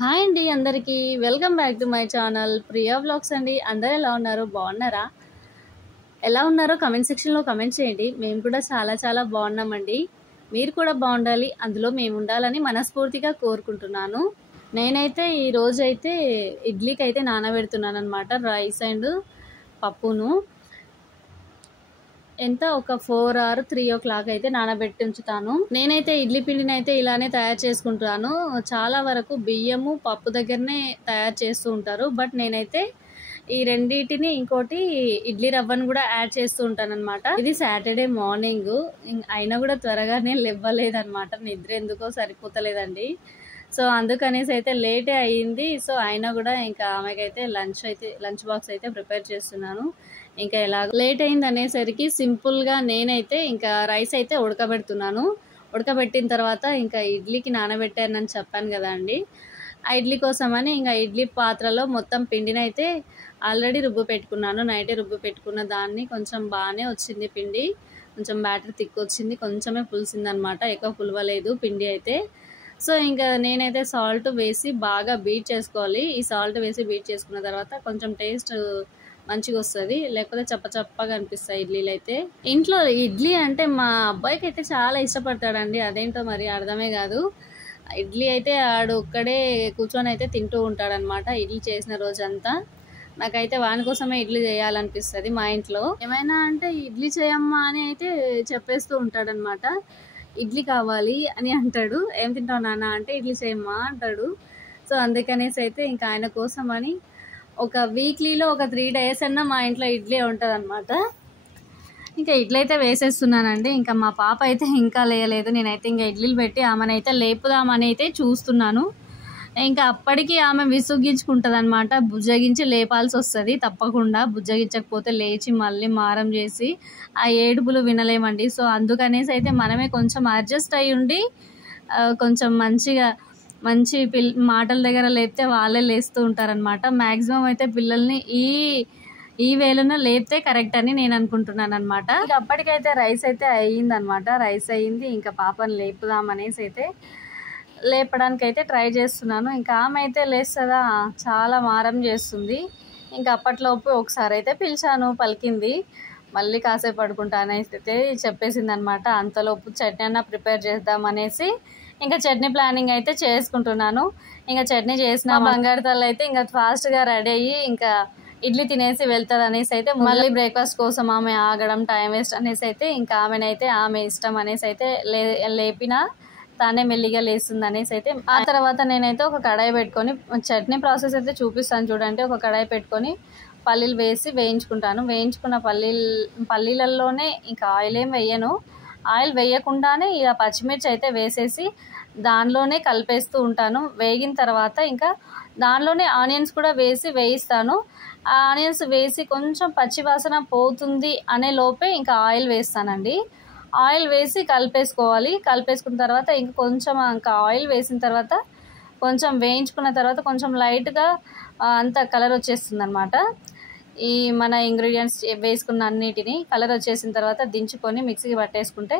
Hi అండి అందరికీ welcome back to my channel Priya vlogs అండి. అందరూ ఎలా ఉన్నారు? బాగున్నారా? ఎలా ఉన్నారో కమెంట్ సెక్షన్లో కమెంట్ చేయండి. మేము కూడా చాలా చాలా బాగున్నామండి. మీరు కూడా బాగుండాలి, అందులో మేము ఉండాలని మనస్ఫూర్తిగా కోరుకుంటున్నాను. నేనైతే ఈరోజు అయితే ఇడ్లీకి అయితే నానబెడుతున్నాను అనమాట. రైస్ అండ్ పప్పును ఎంత ఒక 4 or 3 o'clock అయితే నానబెట్టి ఉంచుతాను. నేనైతే ఇడ్లీ పిండిని అయితే ఇలానే తయారు చేసుకుంటాను. చాలా వరకు బియ్యము పప్పు దగ్గరనే తయారు చేస్తూ ఉంటారు. బట్ నేనైతే ఈ రెండింటిని ఇంకోటి ఇడ్లీ రవ్వను కూడా యాడ్ చేస్తూ ఉంటాను అనమాట. ఇది సాటర్డే మార్నింగ్ అయినా కూడా త్వరగానే లేవలేదన్నమాట. నిద్ర ఎందుకో సరిపోతలేదండి. సో అందుకనేసి అయితే లేటే అయ్యింది. సో అయినా కూడా ఇంకా ఆమెకైతే లంచ్ బాక్స్ అయితే ప్రిపేర్ చేస్తున్నాను. ఇంకా ఎలా లేట్ అయింది అనేసరికి సింపుల్గా నేనైతే ఇంకా రైస్ అయితే ఉడకబెడుతున్నాను. ఉడకబెట్టిన తర్వాత ఇంకా ఇడ్లీకి నానబెట్టానని చెప్పాను కదా అండి. ఆ ఇడ్లీ కోసమని ఇంకా ఇడ్లీ పాత్రలో మొత్తం పిండిని అయితే ఆల్రెడీ రుబ్బు పెట్టుకున్నాను. నైటే రుబ్బు పెట్టుకున్న దాన్ని కొంచెం బాగానే వచ్చింది పిండి. కొంచెం బ్యాటర్ థిక్ వచ్చింది, కొంచెమే పులిసింది అనమాట, ఎక్కువ పులవలేదు పిండి అయితే. సో ఇంకా నేనైతే సాల్ట్ వేసి బాగా బీట్ చేసుకోవాలి. ఈ సాల్ట్ వేసి బీట్ చేసుకున్న తర్వాత కొంచెం టేస్ట్ మంచిగా వస్తుంది, లేకపోతే చప్పచప్పగా అనిపిస్తాయి ఇడ్లీలు అయితే. ఇంట్లో ఇడ్లీ అంటే మా అబ్బాయికి అయితే చాలా ఇష్టపడతాడండి. అదేంటో మరి అర్థమే కాదు. ఇడ్లీ అయితే ఆడు ఒక్కడే కూర్చొని అయితే తింటూ ఉంటాడనమాట ఇడ్లీ చేసిన రోజంతా. నాకైతే వాని కోసమే ఇడ్లీ చేయాలనిపిస్తుంది. మా ఇంట్లో ఏమైనా అంటే ఇడ్లీ చేయమ్మా అని అయితే చెప్పేస్తూ ఉంటాడనమాట. ఇడ్లీ కావాలి అని అంటాడు. ఏం తింటావు నాన్న అంటే ఇడ్లీ చేయమ్మా అంటాడు. సో అందుకనేసి అయితే ఇంకా ఆయన కోసం అని ఒక వీక్లీలో ఒక 3 days అన్నా మా ఇంట్లో ఇడ్లీ ఉంటుంది అనమాట. ఇంకా ఇడ్లీ అయితే వేసేస్తున్నానండి. ఇంకా మా పాప అయితే ఇంకా లేయలేదు. నేనైతే ఇంకా ఇడ్లీలు పెట్టి ఆమెనైతే లేపుదామని అయితే చూస్తున్నాను. ఇంకా అప్పటికి ఆమె విసుగించుకుంటుంది అనమాట. బుజ్జగించి లేపాల్సి వస్తుంది తప్పకుండా. బుజ్జగించకపోతే లేచి మళ్ళీ మారం చేసి ఆ ఏడుపులు వినలేమండి. సో అందుకనేసి అయితే మనమే కొంచెం అడ్జస్ట్ అయ్యి ఉండి కొంచెం మంచి మాటల దగ్గర లేపితే వాళ్ళే లేస్తూ ఉంటారనమాట. మ్యాక్సిమం అయితే పిల్లల్ని ఈ వేళను లేపితే కరెక్ట్ అని నేను అనుకుంటున్నాను అనమాట. ఇక అప్పటికైతే రైస్ అయితే అయ్యిందనమాట. రైస్ అయ్యింది. ఇంకా పాపని లేపుదామనేసి అయితే లేపడానికి అయితే ట్రై చేస్తున్నాను. ఇంకా ఆమె అయితే లేస్తుందా, చాలా మారం చేస్తుంది. ఇంకా అప్పట్లోపు ఒకసారి అయితే పిలిచాను, పలికింది. మళ్ళీ కాసేపు పడుకుంటానైతే చెప్పేసింది అనమాట. అంతలోపు చట్నీ అన్న ప్రిపేర్ చేద్దామనేసి ఇంకా చట్నీ ప్లానింగ్ అయితే చేసుకుంటున్నాను. ఇంకా చట్నీ చేసిన బంగారు తల్లి అయితే ఇంకా ఫాస్ట్గా రెడీ అయ్యి ఇంకా ఇడ్లీ తినేసి వెళ్తుంది అనేసి అయితే మళ్ళీ బ్రేక్ఫాస్ట్ కోసం ఆమె ఆగడం టైం వేస్ట్ అనేసి అయితే ఇంకా ఆమెనైతే ఆమె ఇష్టం అనేసి అయితే లేపిన తానే మెల్లిగా లేస్తుంది అనేసి అయితే. ఆ తర్వాత నేనైతే ఒక కడాయి పెట్టుకొని చట్నీ ప్రాసెస్ అయితే చూపిస్తాను చూడండి. ఒక కడాయి పెట్టుకొని పల్లీలు వేసి వేయించుకుంటాను. వేయించుకున్న పల్లీలలోనే ఇంకా ఆయిల్ ఏం వేయను. ఆయిల్ వేయకుండానే ఇలా పచ్చిమిర్చి అయితే వేసేసి దానిలోనే కలిపేస్తూ ఉంటాను. వేగిన తర్వాత ఇంకా దానిలోనే ఆనియన్స్ కూడా వేసి వేయిస్తాను. ఆ ఆనియన్స్ వేసి కొంచెం పచ్చివాసన పోతుంది అనే లోపే ఇంకా ఆయిల్ వేస్తానండి. ఆయిల్ వేసి కలిపేసుకోవాలి. కలిపేసుకున్న తర్వాత ఇంకా ఆయిల్ వేసిన తర్వాత కొంచెం వేయించుకున్న తర్వాత కొంచెం లైట్గా అంత కలర్ వచ్చేస్తుంది అనమాట. ఈ మన ఇంగ్రీడియంట్స్ వేసుకున్న అన్నిటిని కలర్ వచ్చేసిన తర్వాత దించుకొని మిక్సీకి పట్టేసుకుంటే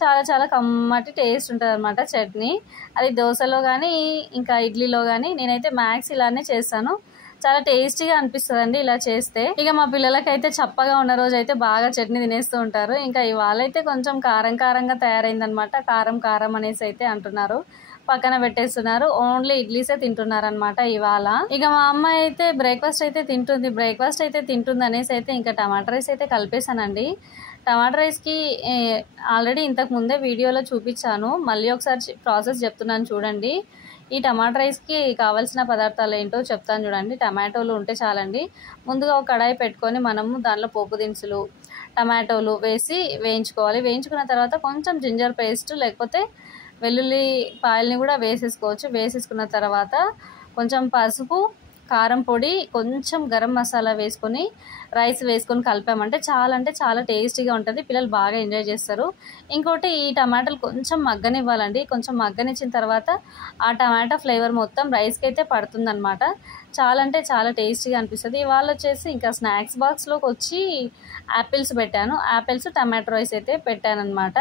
చాలా చాలా కమ్మటి టేస్ట్ ఉంటుంది అనమాట చట్నీ. అది దోశలో కానీ ఇంకా ఇడ్లీలో కానీ నేనైతే మ్యాక్స్ ఇలానే చేస్తాను. చాలా టేస్టీగా అనిపిస్తుంది అండి ఇలా చేస్తే. ఇక మా పిల్లలకైతే చప్పగా ఉన్న రోజు అయితే బాగా చట్నీ తినేస్తూ ఉంటారు. ఇంకా ఇవాళ అయితే కొంచెం కారంగా తయారైందనమాట. కారం అనేసి అయితే అంటున్నారు. పక్కన పెట్టేస్తున్నారు. ఓన్లీ ఇడ్లీసే తింటున్నారనమాట ఇవాళ. ఇక మా అమ్మాయి అయితే బ్రేక్ఫాస్ట్ అయితే తింటుంది అనేసి అయితే ఇంకా టమాటా రైస్ అయితే కలిపేశానండి. టమాటా రైస్కి ఆల్రెడీ ఇంతకు ముందే వీడియోలో చూపించాను. మళ్ళీ ఒకసారి ప్రాసెస్ చెప్తున్నాను చూడండి. ఈ టమాటా రైస్కి కావాల్సిన పదార్థాలు ఏంటో చెప్తాను చూడండి. టమాటోలు ఉంటే చాలండి. ముందుగా ఒక కడాయి పెట్టుకొని మనము దానిలో పోపు దినుసులు, టమాటోలు వేసి వేయించుకోవాలి. వేయించుకున్న తర్వాత కొంచెం జింజర్ పేస్ట్ లేకపోతే వెల్లుల్లి పాయల్ని కూడా వేసేసుకోవచ్చు. వేసేసుకున్న తర్వాత కొంచెం పసుపు, కారం పొడి, కొంచెం గరం మసాలా వేసుకొని రైస్ వేసుకొని కలిపామంటే చాలా టేస్టీగా ఉంటుంది. పిల్లలు బాగా ఎంజాయ్ చేస్తారు. ఇంకోటి ఈ టమాటాలు కొంచెం మగ్గనివ్వాలండి. కొంచెం మగ్గనిచ్చిన తర్వాత ఆ టమాటా ఫ్లేవర్ మొత్తం రైస్కి అయితే పడుతుందన్నమాట. చాలా టేస్టీగా అనిపిస్తుంది. ఇవాళ వచ్చేసి ఇంకా స్నాక్స్ బాక్స్లోకి వచ్చి యాపిల్స్ పెట్టాను. యాపిల్స్ టమాటో రైస్ అయితే పెట్టాను అనమాట.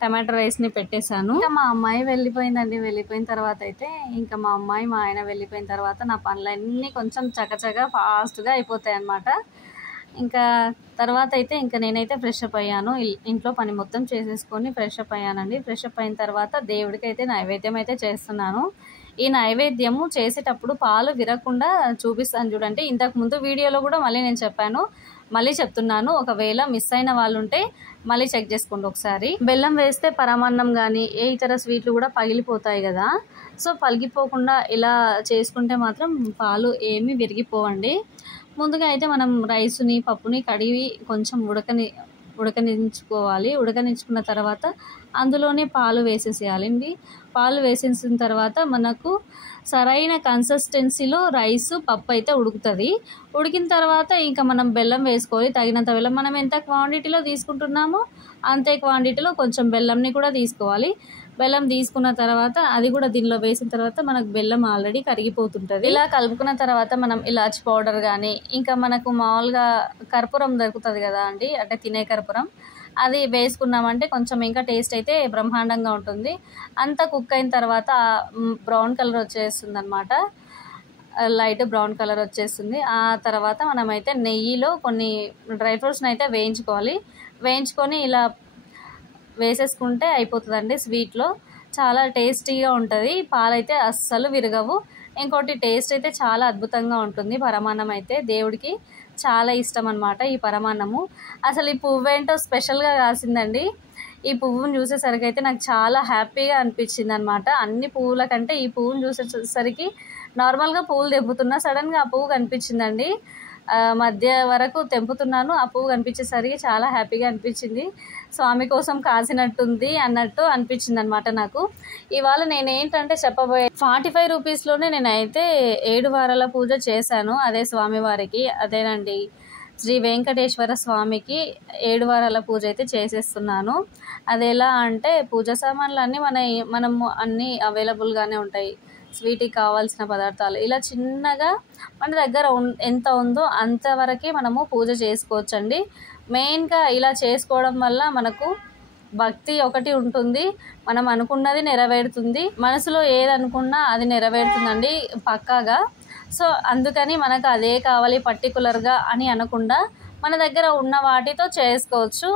టమాటో రైస్ని పెట్టేశాను. ఇంకా మా అమ్మాయి వెళ్ళిపోయిందండి. వెళ్ళిపోయిన తర్వాత అయితే ఇంకా మా అమ్మాయి మా ఆయన వెళ్ళిపోయిన తర్వాత నా పనులన్నీ కొంచెం చకచగా ఫాస్ట్గా అయిపోతాయి అన్నమాట. ఇంకా తర్వాత అయితే ఇంకా నేనైతే ఫ్రెష్ అప్ అయ్యాను. ఇంట్లో పని మొత్తం చేసేసుకొని ఫ్రెష్ అప్ అయ్యానండి. ఫ్రెష్ అప్ అయిన తర్వాత దేవుడికి అయితే నైవేద్యం అయితే చేస్తున్నాను. ఈ నైవేద్యము చేసేటప్పుడు పాలు విరగకుండా చూపిస్తాను చూడండి. ఇంతకుముందు వీడియోలో కూడా మళ్ళీ నేను చెప్పాను, మళ్ళీ చెప్తున్నాను. ఒకవేళ మిస్ అయిన వాళ్ళు ఉంటే మళ్ళీ చెక్ చేసుకోండి ఒకసారి. బెల్లం వేస్తే పరమాన్నం కానీ ఏ ఇతర స్వీట్లు కూడా పగిలిపోతాయి కదా. సో పగిలిపోకుండా ఇలా చేసుకుంటే మాత్రం పాలు ఏమీ విరిగిపోవండి. ముందుగా అయితే మనం రైస్ని పప్పుని కడిగి కొంచెం ఉడకనించుకోవాలి. ఉడకనించుకున్న తర్వాత అందులోనే పాలు వేసేసేయాలండి. పాలు వేసేసిన తర్వాత మనకు సరైన కన్సిస్టెన్సీలో రైస్ పప్పు అయితే ఉడుకుతుంది. ఉడికిన తర్వాత ఇంకా మనం బెల్లం వేసుకోవాలి. తగినంత బెల్లం, మనం ఎంత క్వాంటిటీలో తీసుకుంటున్నామో అంతే క్వాంటిటీలో కొంచెం బెల్లంని కూడా తీసుకోవాలి. బెల్లం తీసుకున్న తర్వాత అది కూడా దీనిలో వేసిన తర్వాత మనకు బెల్లం ఆల్రెడీ కరిగిపోతుంటుంది. ఇలా కలుపుకున్న తర్వాత మనం ఇలాచి పౌడర్ కానీ ఇంకా మనకు మామూలుగా కర్పూరం దొరుకుతుంది కదా అండి, అంటే తినే కర్పూరం, అది వేసుకున్నామంటే కొంచెం ఇంకా టేస్ట్ అయితే బ్రహ్మాండంగా ఉంటుంది. అంతా కుక్ అయిన తర్వాత బ్రౌన్ కలర్ వచ్చేస్తుంది అనమాట. లైట్ బ్రౌన్ కలర్ వచ్చేస్తుంది. ఆ తర్వాత మనమైతే నెయ్యిలో కొన్ని డ్రై ఫ్రూట్స్ని అయితే వేయించుకోవాలి. వేయించుకొని ఇలా వేసేసుకుంటే అయిపోతుందండి. స్వీట్లో చాలా టేస్టీగా ఉంటుంది. పాలైతే అస్సలు విరగవు. ఇంకోటి టేస్ట్ అయితే చాలా అద్భుతంగా ఉంటుంది. పరమాన్నం అయితే దేవుడికి చాలా ఇష్టం అనమాట ఈ పరమాన్నము. అసలు ఈ పువ్వు ఏంటో స్పెషల్గా కాసిందండి. ఈ పువ్వును చూసేసరికి అయితే నాకు చాలా హ్యాపీగా అనిపించింది అనమాట. అన్ని పువ్వుల కంటే ఈ పువ్వును చూసేసరికి నార్మల్గా పువ్వులు తెంపుతున్నా సడన్గా ఆ పువ్వు కనిపించిందండి. మధ్య వరకు తెంపుతున్నాను, ఆ పువ్వు కనిపించేసరికి చాలా హ్యాపీగా అనిపించింది. స్వామి కోసం కాసినట్టుంది అన్నట్టు అనిపించింది అనమాట నాకు. ఇవాళ నేను ఏంటంటే చెప్పబోయే 45 రూపీస్లోనే నేనైతే 7 వారాల పూజ చేశాను. అదే స్వామివారికి, అదేనండి శ్రీ వెంకటేశ్వర స్వామికి 7 వారాల పూజ అయితే చేసేస్తున్నాను. అది ఎలా అంటే పూజ సామాన్లు అన్నీ మనము అన్నీ అవైలబుల్గానే ఉంటాయి. స్వీట్కి కావాల్సిన పదార్థాలు ఇలా చిన్నగా మన దగ్గర ఎంత ఉందో అంతవరకే మనము పూజ చేసుకోవచ్చండి. మెయిన్గా ఇలా చేసుకోవడం వల్ల మనకు భక్తి ఒకటి ఉంటుంది, మనం అనుకున్నది నెరవేరుతుంది. మనసులో ఏది అనుకున్నా అది నెరవేరుతుందండి పక్కాగా. సో అందుకని మనకు అదే కావాలి పర్టికులర్గా అని అనకుండా మన దగ్గర ఉన్న వాటితో చేసుకోవచ్చు,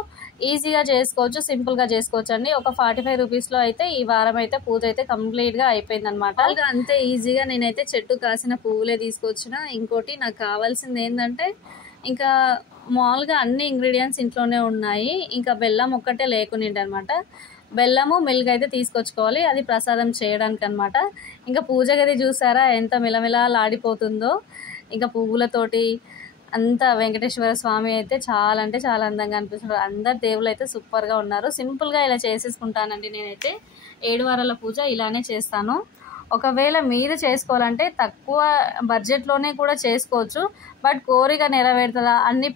ఈజీగా చేసుకోవచ్చు, సింపుల్గా చేసుకోవచ్చు అండి. ఒక 45 రూపీస్లో అయితే ఈ వారం అయితే పూజ అయితే కంప్లీట్గా అయిపోయిందనమాట. అంతే ఈజీగా నేనైతే చెట్టు కాసిన పువ్వులే తీసుకొచ్చిన. ఇంకోటి నాకు కావాల్సింది ఏంటంటే ఇంకా మామూలుగా అన్ని ఇంగ్రీడియంట్స్ ఇంట్లోనే ఉన్నాయి. ఇంకా బెల్లం ఒక్కటే లేకునిండి అనమాట. బెల్లము మిల్క్ అయితే తీసుకొచ్చుకోవాలి, అది ప్రసాదం చేయడానికి అనమాట. ఇంకా పూజ గది చూసారా ఎంత మిలమిలాడిపోతుందో. ఇంకా పువ్వులతోటి అంతా వెంకటేశ్వర స్వామి అయితే చాలా అంటే చాలా అందంగా అనిపిస్తున్నారు. అందరు దేవుళ్ళు అయితే సూపర్గా ఉన్నారు. సింపుల్గా ఇలా చేసేసుకుంటానండి. నేనైతే 7 వారాల పూజ ఇలానే చేస్తాను. ఒకవేళ మీరు చేసుకోవాలంటే తక్కువ బడ్జెట్లోనే కూడా చేసుకోవచ్చు. బట్ కోరిక నెరవేరుతుందా, అన్నీ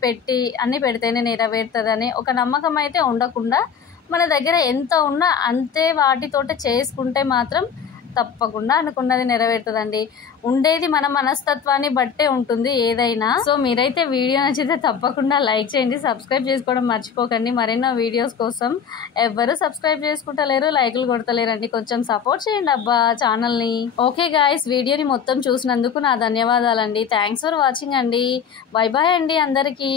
పెడితేనే నెరవేరుతుందని ఒక నమ్మకం అయితే ఉండకుండా మన దగ్గర ఎంత ఉన్నా అంతే వాటితోటి చేసుకుంటే మాత్రం తప్పకుండా అనుకున్నది నెరవేరుతుందండి. ఉండేది మన మనస్తత్వాన్ని బట్టే ఉంటుంది ఏదైనా. సో మీరైతే వీడియో నచ్చితే తప్పకుండా లైక్ చేయండి, సబ్స్క్రైబ్ చేసుకోవడం మర్చిపోకండి. మరెన్నో వీడియోస్ కోసం ఎవ్వరు సబ్స్క్రైబ్ చేసుకుంటలేరు, లైకులు కొడతలేరండి. కొంచెం సపోర్ట్ చేయండి అబ్బా ఛానల్ని. ఓకే గాయ్స్, వీడియోని మొత్తం చూసినందుకు నా ధన్యవాదాలండి. థ్యాంక్స్ ఫర్ వాచింగ్ అండి. బై బాయ్ అండి అందరికీ.